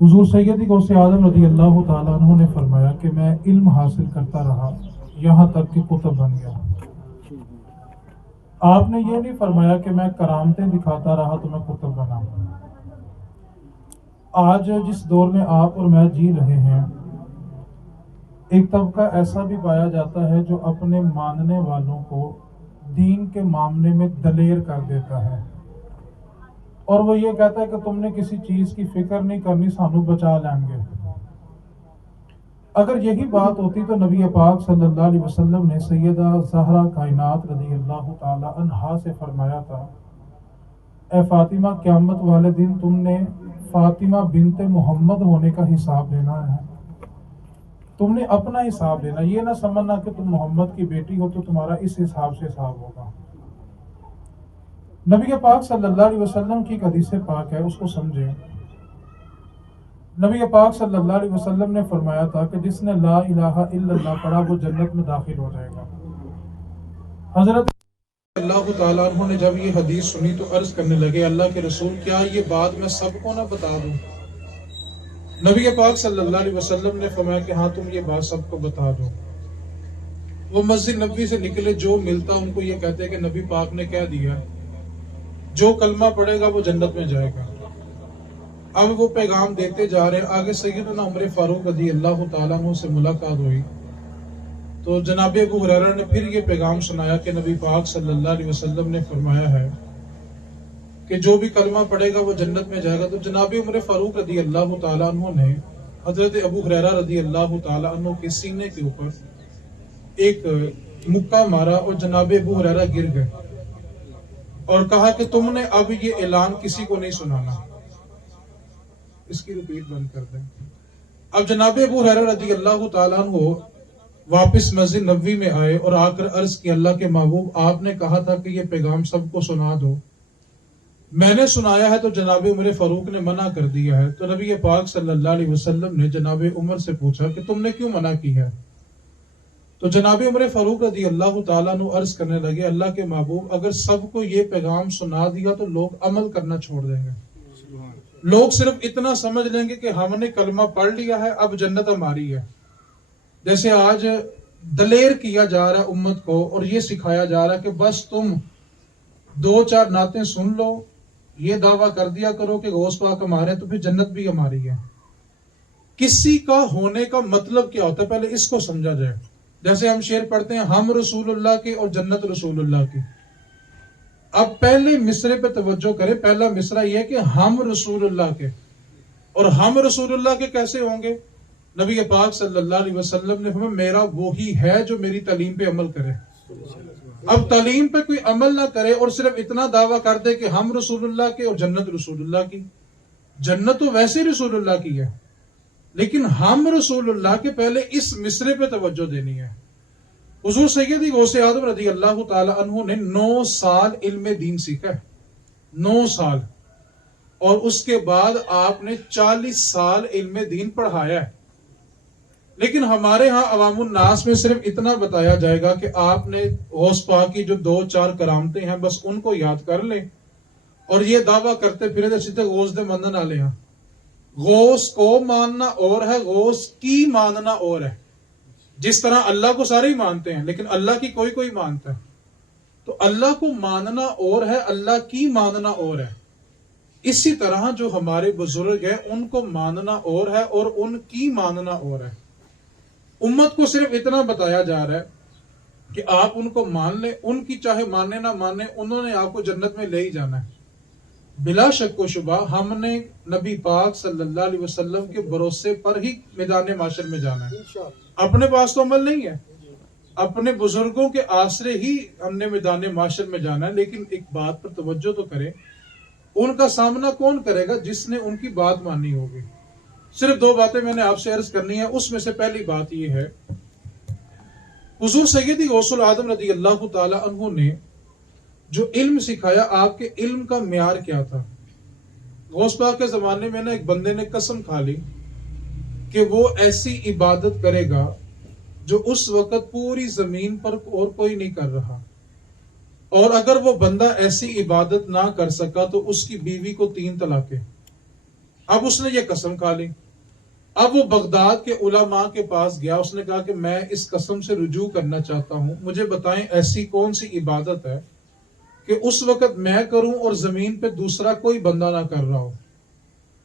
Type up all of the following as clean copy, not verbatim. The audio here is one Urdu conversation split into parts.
حضور سیدی غوث اعظم رضی اللہ تعالیٰ عنہ نے فرمایا کہ میں علم حاصل کرتا رہا یہاں تک کہ کتب بن گیا۔ آپ نے یہ نہیں فرمایا کہ میں کرامتیں دکھاتا رہا تو میں کتب بنا۔ آج جس دور میں آپ اور میں جی رہے ہیں، ایک طبقہ ایسا بھی پایا جاتا ہے جو اپنے ماننے والوں کو دین کے معاملے میں دلیر کر دیتا ہے، اور وہ یہ کہتا ہے کہ تم نے کسی چیز کی فکر نہیں کرنی، سانو بچا لیں گے۔ اگر یہی بات ہوتی تو نبی پاک صلی اللہ علیہ وسلم نے سیدہ زہرا کائنات رضی اللہ تعالی عنہا سے فرمایا تھا، اے فاطمہ، قیامت والے دن تم نے فاطمہ بنت محمد ہونے کا حساب لینا ہے، تم نے اپنا حساب لینا، یہ نہ سمجھنا کہ تم محمد کی بیٹی ہو تو تمہارا اس حساب سے حساب ہوگا۔ نبی پاک صلی اللہ علیہ وسلم کی ایک حدیث پاک ہے، اس کو سمجھیں۔ نبی پاک صلی اللہ علیہ وسلم نے فرمایا تھا کہ جس نے لا الہ الا اللہ پڑھا وہ جنت میں داخل ہو جائے گا۔ حضرت اللہ تعالیٰ عنہ نے جب یہ حدیث سنی تو عرض کرنے لگے، اللہ کے رسول، کیا یہ بات میں سب کو نہ بتا دوں؟ نبی پاک صلی اللہ علیہ وسلم نے فرمایا کہ ہاں، تم یہ بات سب کو بتا دو۔ وہ مسجد نبوی سے نکلے، جو ملتا ان کو یہ کہتے کہ نبی پاک نے کہہ دیا جو کلمہ پڑھے گا وہ جنت میں جائے گا۔ اب وہ پیغام دیتے جا رہے ہیں، آگے سیدنا عمر فاروق رضی اللہ تعالیٰ عنہ سے ملاقات ہوئی تو جناب ابو ہریرہ نے پھر یہ پیغام سنایا کہ نبی پاک صلی اللہ علیہ وسلم نے فرمایا ہے کہ جو بھی کلمہ پڑھے گا وہ جنت میں جائے گا۔ تو جناب عمر فاروق رضی اللہ تعالیٰ عنہ نے حضرت ابو ہریرہ رضی اللہ تعالیٰ عنہ کے سینے کے اوپر ایک مکہ مارا اور جناب ابو ہریرہ گر گئے اور کہا کہ تم نے اب یہ اعلان کسی کو نہیں سنانا۔ اس کی ریپیٹ بند کر دیں۔ اب جناب ابو ہریرہ رضی اللہ تعالیٰ عنہ واپس مسجد نبوی میں آئے اور آ کر عرض کی، اللہ کے محبوب، آپ نے کہا تھا کہ یہ پیغام سب کو سنا دو، میں نے سنایا ہے تو جناب عمر فاروق نے منع کر دیا ہے۔ تو نبی پاک صلی اللہ علیہ وسلم نے جناب عمر سے پوچھا کہ تم نے کیوں منع کی ہے؟ تو جناب عمر فاروق رضی اللہ تعالیٰ عنہ عرض کرنے لگے، اللہ کے محبوب، اگر سب کو یہ پیغام سنا دیا تو لوگ عمل کرنا چھوڑ دیں گے، لوگ صرف اتنا سمجھ لیں گے کہ ہم نے کلمہ پڑھ لیا ہے، اب جنت ہماری ہے۔ جیسے آج دلیر کیا جا رہا ہے امت کو اور یہ سکھایا جا رہا ہے کہ بس تم دو چار نعتیں سن لو، یہ دعویٰ کر دیا کرو کہ غوث پاک ہمارے ہیں تو پھر جنت بھی ہماری ہے۔ کسی کا ہونے کا مطلب کیا ہوتا ہے، پہلے اس کو سمجھا جائے۔ جیسے ہم شعر پڑھتے ہیں، ہم رسول اللہ کے اور جنت رسول اللہ کی۔ اب پہلے مصرے پہ توجہ کریں، پہلا مصرع یہ ہے کہ ہم رسول اللہ کے، اور ہم رسول اللہ کے کیسے ہوں گے؟ نبی پاک صلی اللہ علیہ وسلم نے فرمایا میرا وہی ہے جو میری تعلیم پہ عمل کرے۔ اب تعلیم پہ کوئی عمل نہ کرے اور صرف اتنا دعویٰ کر دے کہ ہم رسول اللہ کے اور جنت رسول اللہ کی۔ جنت تو ویسے رسول اللہ کی ہے، لیکن ہم رسول اللہ کے پہلے اس مصرے پہ توجہ دینی ہے۔ حضور سیدی غوث اعظم رضی اللہ تعالی عنہ نے 9 سال علم دین سیکھا ہے، 9 سال، اور اس کے بعد آپ نے 40 سال علم دین پڑھایا ہے۔ لیکن ہمارے ہاں عوام الناس میں صرف اتنا بتایا جائے گا کہ آپ نے غوث پاک کی جو 2-4 کرامتیں ہیں بس ان کو یاد کر لیں، اور یہ دعویٰ کرتے پھرے سیدھے غوث دے مندن والے ہیں۔ غوث کو ماننا اور ہے، غوث کی ماننا اور ہے۔ جس طرح اللہ کو سارے ہی مانتے ہیں لیکن اللہ کی کوئی مانتا ہے، تو اللہ کو ماننا اور ہے، اللہ کی ماننا اور ہے۔ اسی طرح جو ہمارے بزرگ ہیں ان کو ماننا اور ہے اور ان کی ماننا اور ہے۔ امت کو صرف اتنا بتایا جا رہا ہے کہ آپ ان کو مان لیں، ان کی چاہے مانے نہ مانے، انہوں نے آپ کو جنت میں لے ہی جانا ہے۔ بلا شک و شبہ ہم نے نبی پاک صلی اللہ علیہ وسلم کے بھروسے پر ہی میدان معاشر میں جانا ہے۔ اپنے پاس تو عمل نہیں ہے، اپنے بزرگوں کے آسرے ہی ہم نے میدان معاشر میں جانا ہے۔ لیکن ایک بات پر توجہ تو کریں، ان کا سامنا کون کرے گا؟ جس نے ان کی بات مانی ہوگی۔ صرف 2 باتیں میں نے آپ سے عرض کرنی ہے، اس میں سے پہلی بات یہ ہے، حضور سیدی غوث اعظم رضی اللہ تعالی عنہ نے جو علم سکھایا، آپ کے علم کا معیار کیا تھا؟ غوث پاک کے زمانے میں ایک بندے نے قسم کھا لی کہ وہ ایسی عبادت کرے گا جو اس وقت پوری زمین پر اور کوئی نہیں کر رہا، اور اگر وہ بندہ ایسی عبادت نہ کر سکا تو اس کی بیوی کو 3 طلاقیں۔ اب اس نے یہ قسم کھا لی. اب وہ بغداد کے علماء کے پاس گیا. اس نے کہا کہ میں اس قسم سے رجوع کرنا چاہتا ہوں, مجھے بتائیں ایسی کون سی عبادت ہے کہ اس وقت میں کروں اور زمین پہ دوسرا کوئی بندہ نہ کر رہا ہو.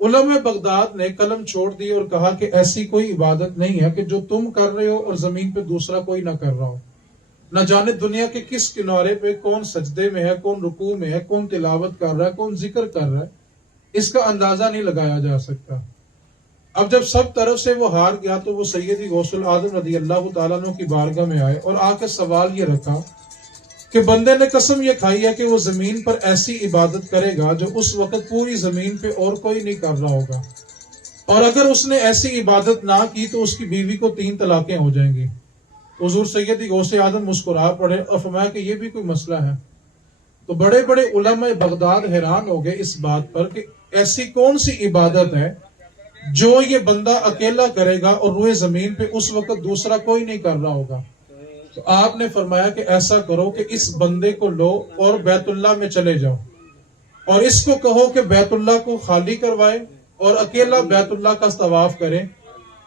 علماء بغداد نے قلم چھوڑ دی اور کہا کہ ایسی کوئی عبادت نہیں ہے کہ جو تم کر رہے ہو اور زمین پہ دوسرا کوئی نہ کر رہا ہو. نہ جانے دنیا کے کس کنارے پہ کون سجدے میں ہے, کون رکوع میں ہے, کون تلاوت کر رہا ہے, کون ذکر کر رہا ہے, اس کا اندازہ نہیں لگایا جا سکتا. اب جب سب طرف سے وہ ہار گیا تو وہ سیدی غوث العظم رضی اللہ تعالیٰ عنہ کی بارگاہ میں آئے اور آ کے سوال یہ رکھا کہ بندے نے قسم یہ کھائی ہے کہ وہ زمین پر ایسی عبادت کرے گا جو اس وقت پوری زمین پہ اور کوئی نہیں کر رہا ہوگا, اور اگر اس نے ایسی عبادت نہ کی تو اس کی بیوی کو 3 طلاقیں ہو جائیں گی. حضور سیدی غوث اعظم مسکرا پڑے اور فرمایا کہ یہ بھی کوئی مسئلہ ہے. تو بڑے بڑے علماء بغداد حیران ہو گئے اس بات پر کہ ایسی کون سی عبادت ہے جو یہ بندہ اکیلا کرے گا اور روئے زمین پہ اس وقت دوسرا کوئی نہیں کر رہا ہوگا. تو آپ نے فرمایا کہ ایسا کرو کہ اس بندے کو لو اور بیت اللہ میں چلے جاؤ اور اس کو کہو کہ بیت اللہ کو خالی کروائے اور اکیلا بیت اللہ کا طواف کرے.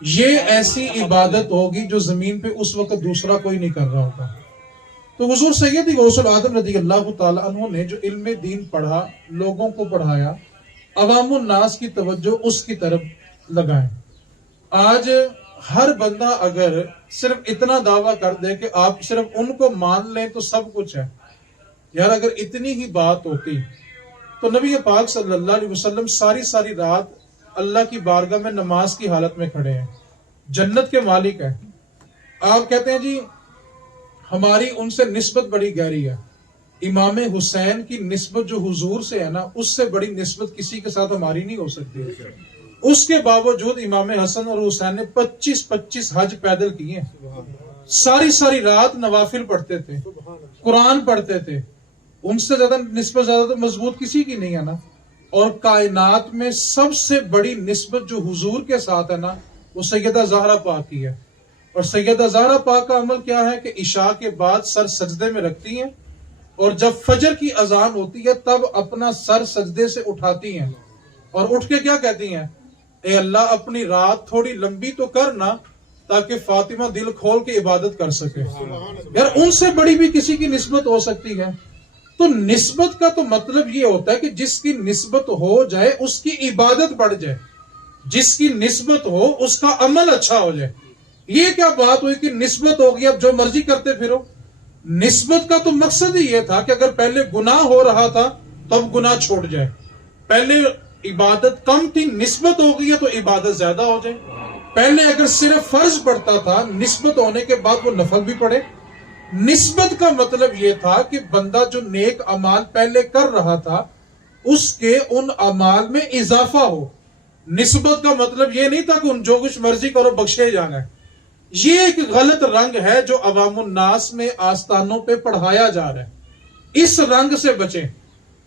یہ ایسی عبادت ہوگی جو زمین پہ اس وقت دوسرا کوئی نہیں کر رہا ہوگا. تو حضور سیدی غوث العظم رضی اللہ تعالیٰ عنہ نے جو علم دین پڑھا, لوگوں کو پڑھایا, عوام الناس کی توجہ اس کی طرف لگائیں. آج ہر بندہ اگر صرف اتنا دعویٰ کر دے کہ آپ صرف ان کو مان لیں تو سب کچھ ہے, یار اگر اتنی ہی بات ہوتی تو نبی پاک صلی اللہ علیہ وسلم ساری رات اللہ کی بارگاہ میں نماز کی حالت میں کھڑے ہیں, جنت کے مالک ہیں. آپ کہتے ہیں جی ہماری ان سے نسبت بڑی گہری ہے. امام حسین کی نسبت جو حضور سے ہے نا, اس سے بڑی نسبت کسی کے ساتھ ہماری نہیں ہو سکتی. اس کے باوجود امام حسن اور حسین نے 25 حج پیدل کیے. ساری رات نوافل پڑھتے تھے, قرآن پڑھتے تھے. ان سے زیادہ نسبت زیادہ مضبوط کسی کی نہیں ہے نا. اور کائنات میں سب سے بڑی نسبت جو حضور کے ساتھ ہے نا, وہ سیدہ زہرا پاک کی ہے. اور سیدہ زہرا پاک کا عمل کیا ہے کہ عشاء کے بعد سر سجدے میں رکھتی ہیں اور جب فجر کی اذان ہوتی ہے تب اپنا سر سجدے سے اٹھاتی ہیں اور اٹھ کے کیا کہتی ہیں, اے اللہ اپنی رات تھوڑی لمبی تو کرنا تاکہ فاطمہ دل کھول کے عبادت کر سکے. یار ان سے بڑی بھی کسی کی نسبت ہو سکتی ہے. تو نسبت کا تو مطلب یہ ہوتا ہے کہ جس کی نسبت ہو جائے اس کی عبادت بڑھ جائے, جس کی نسبت ہو اس کا عمل اچھا ہو جائے. یہ کیا بات ہوئی کہ نسبت ہوگی اب جو مرضی کرتے پھرو. نسبت کا تو مقصد ہی یہ تھا کہ اگر پہلے گناہ ہو رہا تھا تو اب گناہ چھوڑ جائے. پہلے عبادت کم تھی, نسبت ہو گئی ہے تو عبادت زیادہ ہو جائے. پہلے اگر صرف فرض پڑتا تھا, نسبت ہونے کے بعد وہ نفل بھی پڑھے. نسبت کا مطلب یہ تھا کہ بندہ جو نیک اعمال پہلے کر رہا تھا اس کے ان اعمال میں اضافہ ہو. نسبت کا مطلب یہ نہیں تھا کہ ان جو کچھ مرضی کرو بخشے جانا ہے. یہ ایک غلط رنگ ہے جو عوام الناس میں آستانوں پہ پڑھایا جا رہا ہے. اس رنگ سے بچیں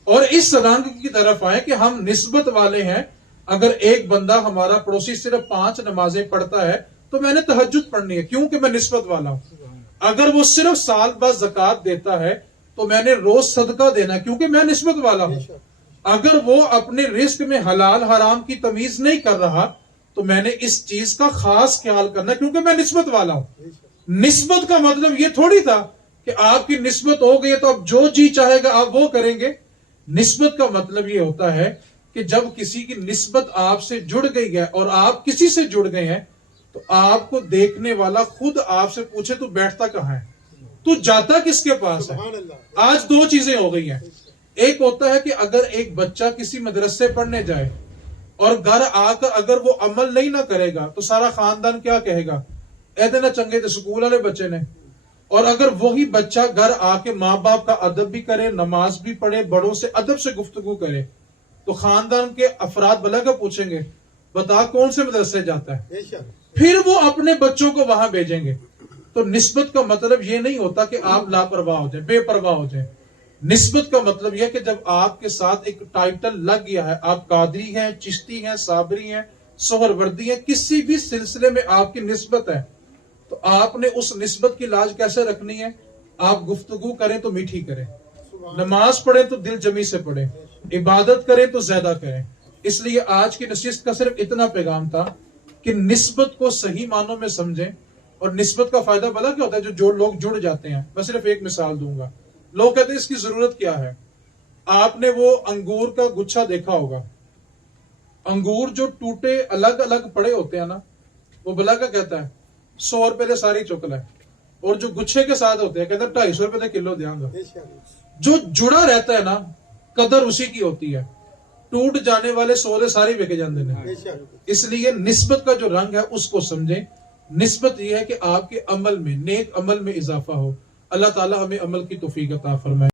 اور اس رنگ کی طرف آئیں کہ ہم نسبت والے ہیں. اگر ایک بندہ ہمارا پڑوسی صرف 5 نمازیں پڑھتا ہے تو میں نے تہجد پڑھنی ہے کیونکہ میں نسبت والا ہوں. اگر وہ صرف سال بعد زکوٰۃ دیتا ہے تو میں نے روز صدقہ دینا ہے کیونکہ میں نسبت والا ہوں. اگر وہ اپنے رزق میں حلال حرام کی تمیز نہیں کر رہا تو میں نے اس چیز کا خاص خیال کرنا کیونکہ میں نسبت والا ہوں. نسبت کا مطلب یہ تھوڑی تھا کہ آپ کی نسبت ہو گئی تو اب جو جی چاہے گا آپ وہ کریں گے. نسبت کا مطلب یہ ہوتا ہے کہ جب کسی کی نسبت آپ سے جڑ گئی ہے اور آپ کسی سے جڑ گئے ہیں تو آپ کو دیکھنے والا خود آپ سے پوچھے تو بیٹھتا کہاں ہے, تو جاتا کس کے پاس ہے. آج 2 چیزیں ہو گئی ہیں. ایک ہوتا ہے کہ اگر ایک بچہ کسی مدرسے پڑھنے جائے اور گھر آ کر اگر وہ عمل نہیں نہ کرے گا تو سارا خاندان کیا کہے گا, ایدے نہ چنگے تھے سکول والے بچے نے. اور اگر وہی بچہ گھر آ کے ماں باپ کا ادب بھی کرے, نماز بھی پڑھے, بڑوں سے ادب سے گفتگو کرے تو خاندان کے افراد بھلا کر پوچھیں گے بتا کون سے مدرسے جاتا ہے, پھر وہ اپنے بچوں کو وہاں بھیجیں گے. تو نسبت کا مطلب یہ نہیں ہوتا کہ آپ لاپرواہ ہو جائیں, بے پرواہ ہو جائیں. نسبت کا مطلب یہ کہ جب آپ کے ساتھ ایک ٹائٹل لگ گیا ہے, آپ قادری ہیں, چشتی ہیں, صابری ہیں, سہروردی ہیں, کسی بھی سلسلے میں آپ کی نسبت ہے تو آپ نے اس نسبت کی لاج کیسے رکھنی ہے. آپ گفتگو کریں تو میٹھی کریں, نماز پڑھیں تو دل جمی سے پڑھیں, عبادت کریں تو زیادہ کریں, اس لیے آج کی نشست کا صرف اتنا پیغام تھا کہ نسبت کو صحیح معنوں میں سمجھیں. اور نسبت کا فائدہ بلا کیا ہوتا ہے؟ جو لوگ جڑ جاتے ہیں. میں صرف ایک مثال دوں گا. لوگ کہتے ہیں اس کی ضرورت کیا ہے. آپ نے وہ انگور کا گچھا دیکھا ہوگا. انگور جو ٹوٹے الگ الگ پڑے ہوتے ہیں نا، وہ بلا کا کہتا ہے 100 روپے دے ساری چک لے. اور جو گچھے کے ساتھ ہوتے ہیں کہتا ہے 250 روپے دے کلو دیاں گا. جو جڑا رہتا ہے نا، قدر اسی کی ہوتی ہے. ٹوٹ جانے والے 100 دے ساری بک جاندے ہیں. اس لیے نسبت کا جو رنگ ہے اس کو سمجھیں. نسبت یہ ہے کہ آپ کے عمل میں، نیک عمل میں اضافہ ہو. اللہ تعالی ہمیں عمل کی توفیق عطا فرمائے.